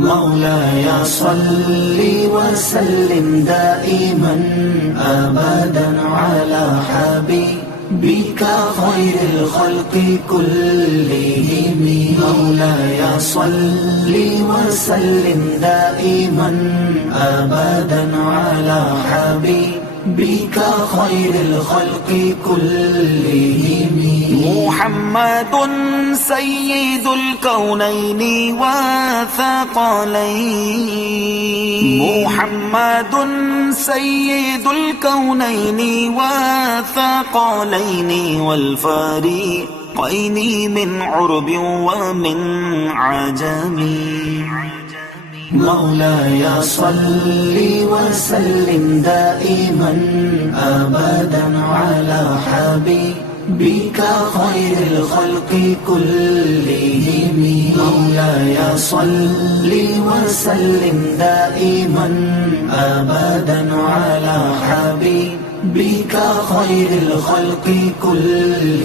مولاي صل وسلم دائما أبدا على حبيبك خير الخلق كلهم. مولاي صل وسلم دائما أبدا على حبيبك خير الخلق كلهم. محمد سيد الكونين والثقلين. محمد سيد الكونين والثقلين والفريقين من عرب ومن عجم. مولاي صل وسلم دائما أبدا على حبيبك خير الخلق كلهم. مولاي صل وسلم دائما أبدا على حبيبك خير الخلق كلهم.